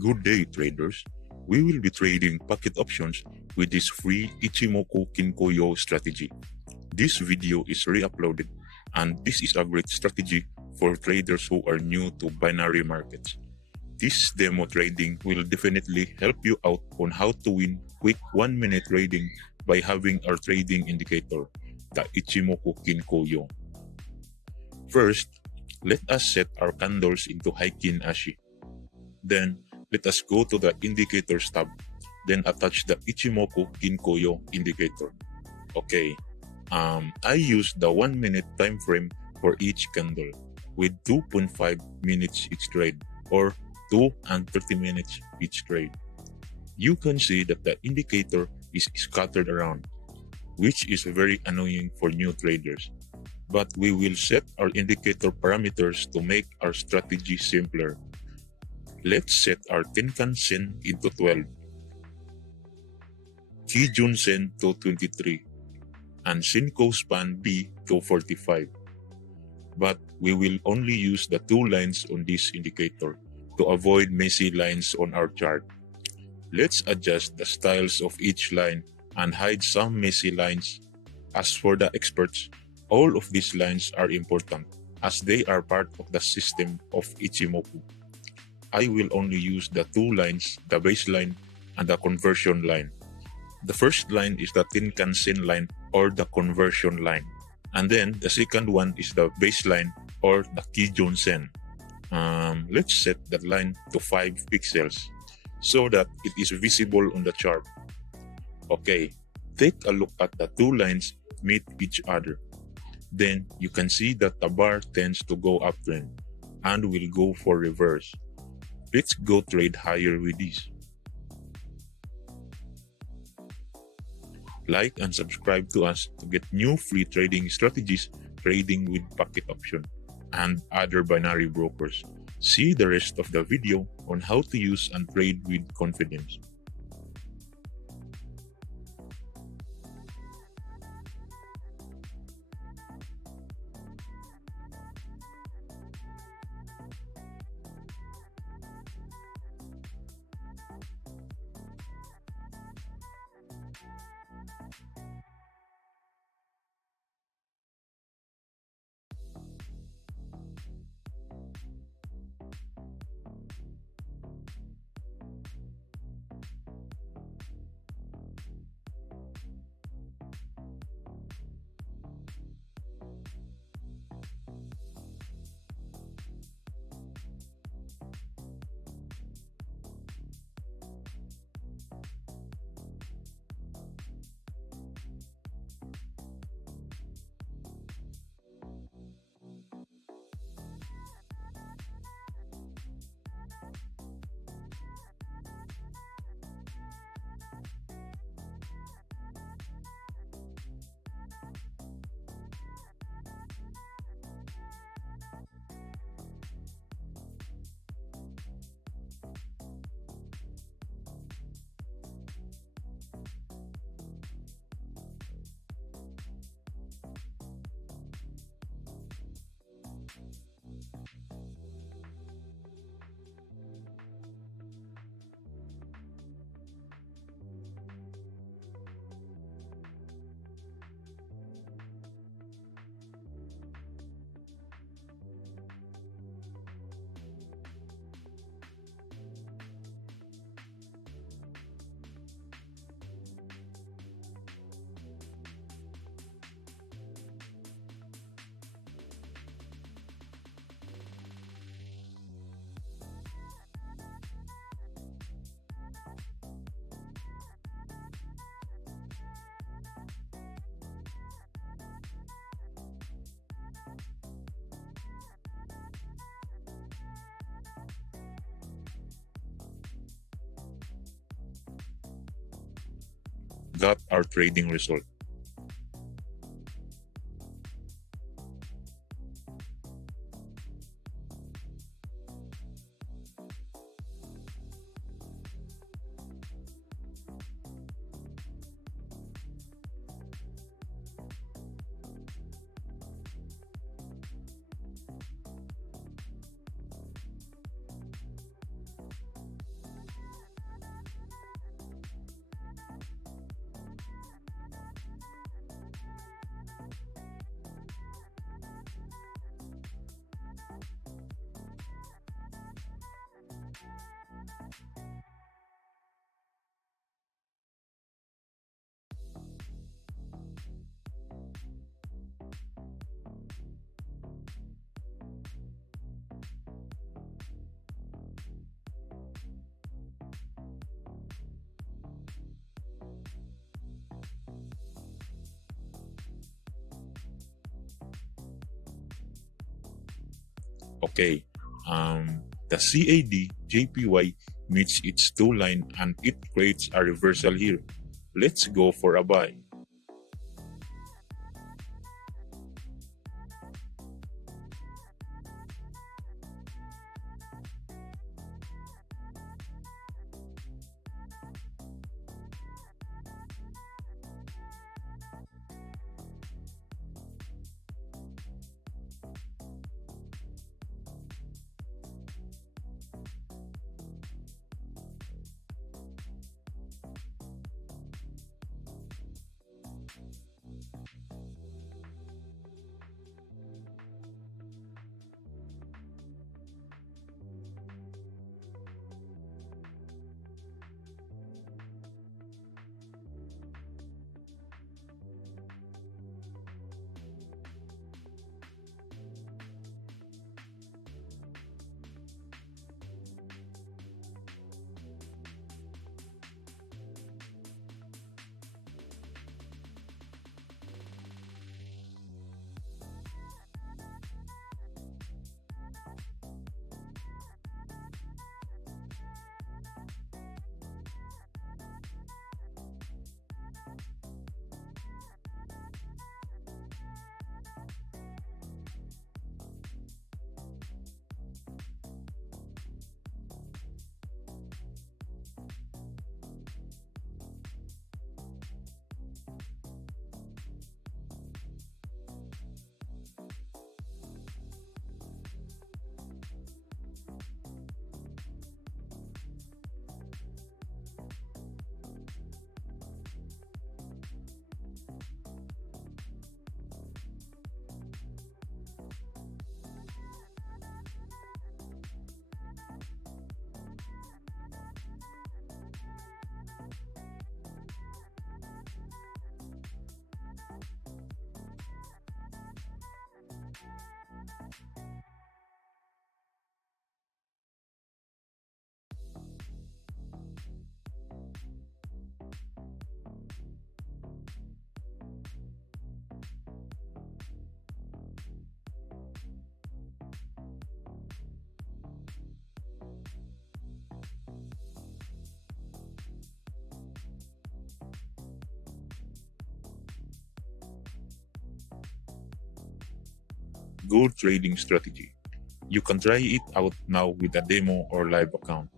Good day, traders. We will be trading pocket options with this free Ichimoku Kinko Hyo strategy. This video is re-uploaded, and this is a great strategy for traders who are new to binary markets. This demo trading will definitely help you out on how to win quick 1-minute trading by having our trading indicator, the Ichimoku Kinko Hyo. First, let us set our candles into Heikin Ashi. Then, let us go to the Indicators tab, then attach the Ichimoku Kinko Hyo indicator. Okay, I use the 1-minute time frame for each candle with 2.5 minutes each trade or 2 and 30 minutes each trade. You can see that the indicator is scattered around, which is very annoying for new traders. But we will set our indicator parameters to make our strategy simpler. Let's set our Tenkan Sen into 12, Kijun Sen to 23, and Senko Span B to 45. But we will only use the 2 lines on this indicator to avoid messy lines on our chart. Let's adjust the styles of each line and hide some messy lines. As for the experts, all of these lines are important as they are part of the system of Ichimoku. I will only use the 2 lines, the baseline and the conversion line. The first line is the Tenkan Sen line or the conversion line. And then the second one is the baseline or the Kijun Sen. Let's set that line to 5 pixels so that it is visible on the chart. Okay, take a look at the 2 lines meet each other. Then you can see that the bar tends to go uptrend and will go for reverse. Let's go trade higher with this. Like and subscribe to us to get new free trading strategies, trading with pocket option, and other binary brokers. See the rest of the video on how to use and trade with confidence. Got our trading result. Okay, the CAD JPY meets its 2 line and it creates a reversal here. Let's go for a buy. Good trading strategy. You can try it out now with a demo or live account.